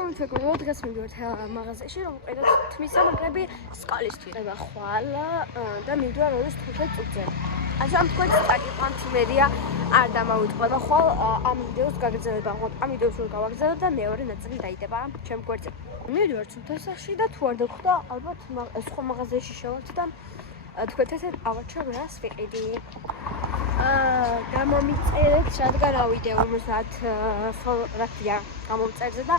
მოგეთქვი, დღეს მივიდეთ მაღაზიაში, რომ ვყიდოთ თმის სამაგრები სკოლისთვის. ება ხვალ და მივიდვა როდის 15 წუთზე. ასე ამ თქვენ წაკითხავთ იმედია არ დამავიწყდება ხვალ ამ ვიდეოს გაგრძელება. ამ ვიდეოს რო გავაგრძელებ და მეორე ნაწილი დაიდება ჩემ გვერდზე. მივიდვარ ცუთასახში და თუ არ დაგხვდა, ალბათ სხვა მაღაზიაში შევართ და თქვენთან ავაჩვენ რას ვიყიდი. გამომიწერეთ, რადგან ავიდე 50 რათია გამომწერზე და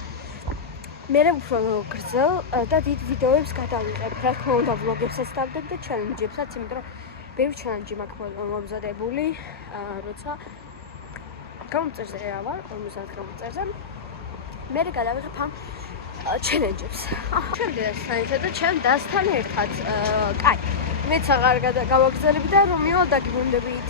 მე უფრო გრძელ და დიდ ვიდეოებს გადავიღებ. რა თქმა უნდა, ვლოგებსაც დავდებ და ჩელენჯებსაც, იმიტომ რომ ბევრი ჩელენჯი მაქვს მომზადებული, როცა გამომწერზე ვარ, 50 გამომწერზე. მე გადავიღებ ამ ჩელენჯებს. ჩვენ დედასთან და ჩემ დასთან ერთად. კაი, მეც აღარ გავაგრძელებ და რომ მივდაგიბრუნდებით.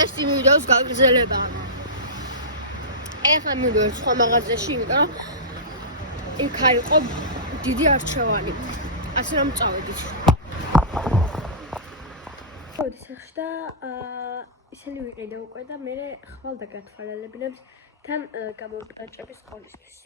ეს ვიდეოს გაგრძელება. ეხლა მივიდეთ სხვა მაღაზიაში, იმიტომ რომ იქ იყო დიდი არჩევანი. ასე რომ წავედით. მოვედი სახში და ისინი ვიყიდე უკვე და მე ხვალ დაგათვალელებინებს თან გამომტაჭების სკოლისთვის.